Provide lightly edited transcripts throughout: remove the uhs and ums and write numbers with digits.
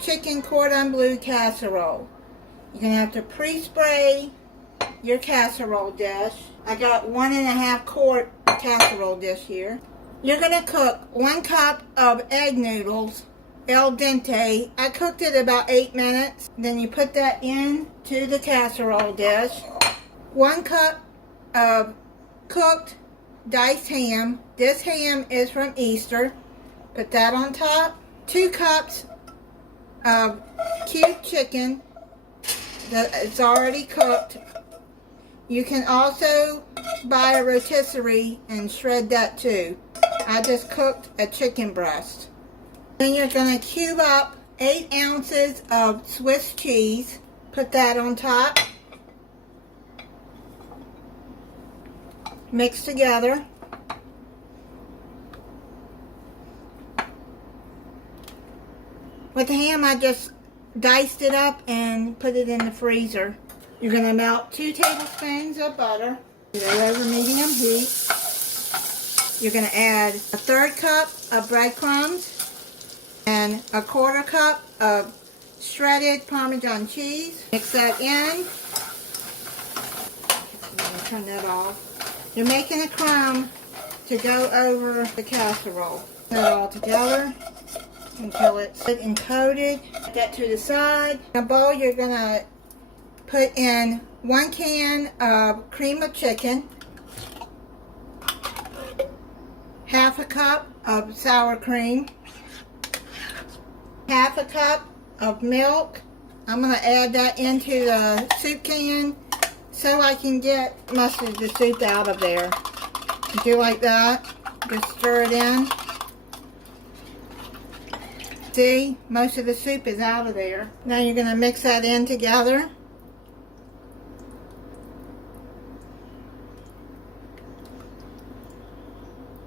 chicken cordon bleu casserole. You're going to have to pre-spray your casserole dish. I got 1.5 quart casserole dish here. You're going to cook 1 cup of egg noodles al dente. I cooked it about 8 minutes. Then you put that into the casserole dish. 1 cup of cooked diced ham. This ham is from Easter. Put that on top. 2 cups of cubed chicken that's already cooked. You can also buy a rotisserie and shred that too. I just cooked a chicken breast. Then you're going to cube up 8 ounces of Swiss cheese. Put that on top. Mix together. With the ham, I just diced it up and put it in the freezer. You're going to melt 2 tablespoons of butter. Put it over medium heat. You're going to add 1/3 cup of breadcrumbs and 1/4 cup of shredded Parmesan cheese. Mix that in. Turn that off. You're making a crumb to go over the casserole. Put it all together until it's good and coated. Put that to the side. In a bowl, you're going to put in 1 can of cream of chicken, 1/2 cup of sour cream, 1/2 cup of milk. I'm going to add that into the soup can so I can get most of the soup out of there. Do like that. Just stir it in. See, most of the soup is out of there. Now you're going to mix that in together.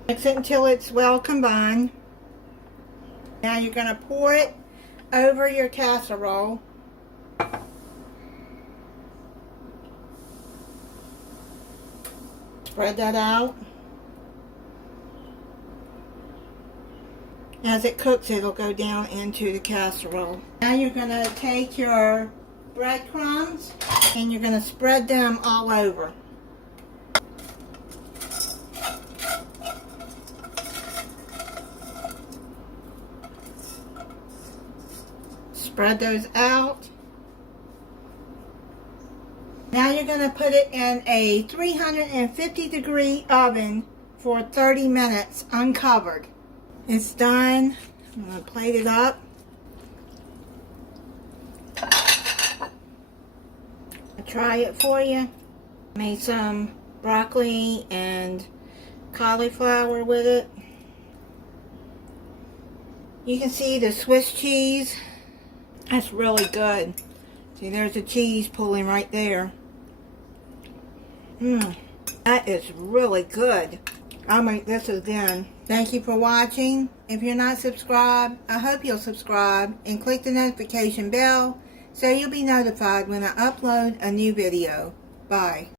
Mix it until it's well combined. Now you're going to pour it over your casserole. Spread that out. As it cooks, it'll go down into the casserole. Now you're going to take your breadcrumbs and you're going to spread them all over. Spread those out. Now you're going to put it in a 350-degree oven for 30 minutes uncovered. It's done. I'm going to plate it up. I'll try it for you. Made some broccoli and cauliflower with it. You can see the Swiss cheese. That's really good. See, there's the cheese pulling right there. That is really good. I'll make this again. Thank you for watching. If you're not subscribed, I hope you'll subscribe and click the notification bell so you'll be notified when I upload a new video. Bye.